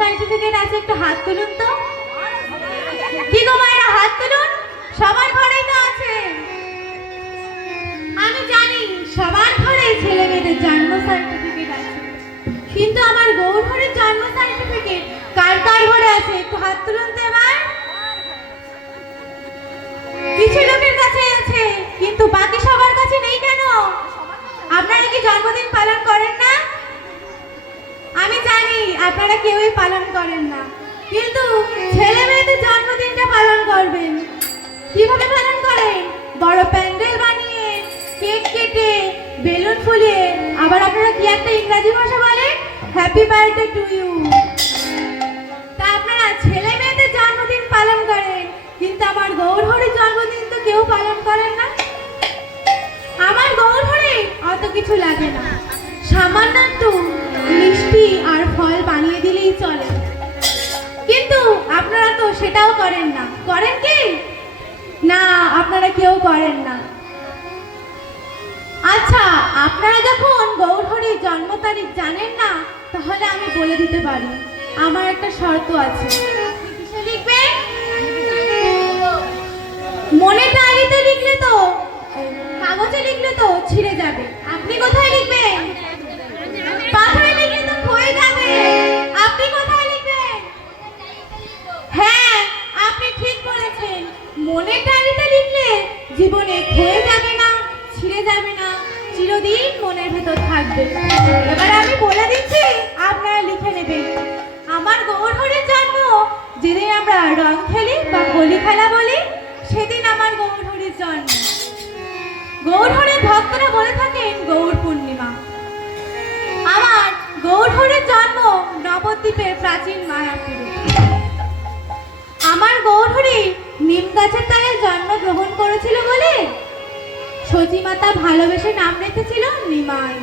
Certificate আছে, একটু হাত তুলুন তো। কি গো মায়েরা, হাত তুলুন, সবার ঘরেই তো আছে। আমি জানি সবার ঘরে ছেলে মেয়েদের জন্ম সার্টিফিকেট আছে, কিন্তু আমার গৌরহরের জন্ম সার্টিফিকেট কার কার ঘরে আছে একটু হাত তুলুন তো এবার। কিছু লোকের কাছে আছে, কিন্তু বাকি সবার কাছে নেই কেন? আপনারা কি জন্মদিন পালন করেন না? আমি জানি আপনারা কেউই পালন করেন না, কিন্তু ছেলে মেয়েদের জন্মদিনটা পালন করবেন। কিভাবে পালন করেন? বড় প্যান্ডেল বানিয়ে, কেক কেটে, বেলুন ফুলিয়ে, আবার আপনারা কি একটা ইংরেজি ভাষা বলেন, হ্যাপি বার্থডে টু ইউ। তা আপনারা ছেলে মেয়েদের জন্মদিন পালন করেন, কিন্তু আমার গৌরহরির জন্মদিন তো কেউ পালন করেন না। আমার গৌরহরে অত কিছু লাগে না, সামান্য একটু মিষ্টি আর ফল বানিয়ে দিলেই চলে, কিন্তু আপনারা তো সেটাও করেন না। করেন কি না? আপনারা কেউ করেন না। আচ্ছা, আপনারা যখন গৌরহরির জন্ম তারিখ জানেন না, তাহলে আমি বলে দিতে পারি। আমার একটা শর্ত আছে। কিসে লিখবেন? মনে ডায়েরিতে লিখলে তো, কাগজে লিখলে তো ছিঁড়ে যাবে। আপনি কোথায় লিখবেন? পাথরে লিখলে তো ক্ষয়ে যাবে। আপনি কোথায় লিখবেন? হ্যাঁ, আপনি ঠিক বলেছেন। মনে ডায়েরিতে লিখলে জীবনে ক্ষয়ে যাবে না, ছিঁড়ে যাবে না, চিরদিন মনের ভেতর থাকবে। এবার আমি বলে দিচ্ছি, আপনারা লিখে নেবেন। আমার গৌরহরির জন্ম যেদিন আমরা রং খেলি বা হোলি খেলা বলি, সেদিন আমার গৌরহরির জন্ম। গৌরহরির ভক্তরা বলে থাকেন গৌর পূর্ণিমা। আমার গৌরহরির জন্ম নবদ্বীপের প্রাচীন মায়াপুরে। আমার গৌরহরি নিম গাছের তলায় জন্মগ্রহণ করেছিল বলে সতী মাতা ভালোবেসে নাম রেখেছিল নিমাই।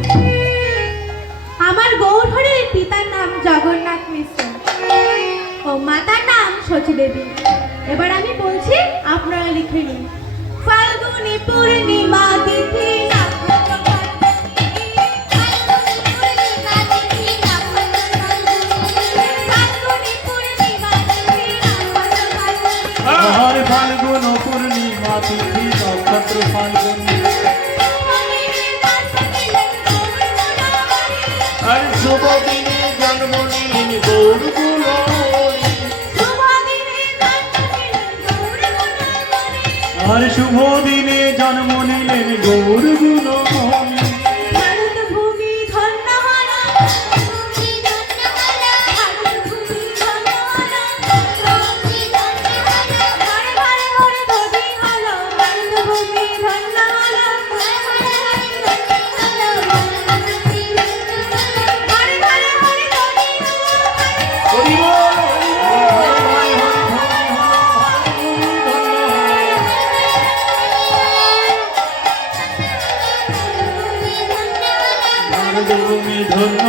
আমার গৌরহরির পিতার নাম জগন্নাথ মিশ্র ও মাতার নাম সতী দেবী। এবার আমি বলছি, আপনারা লিখে নিন। ফাল্গুনী পূর্ণিমা তিথি ফাল্গুন পূর্ণিমা তিথি নক্ষত্র ফাল্গুন, আর শুভ দিনে জন্ম নিলেন গৌর গুণমণি, আর শুভ দিনে জন্ম নিলেন গৌর গুণমণি। ধন্য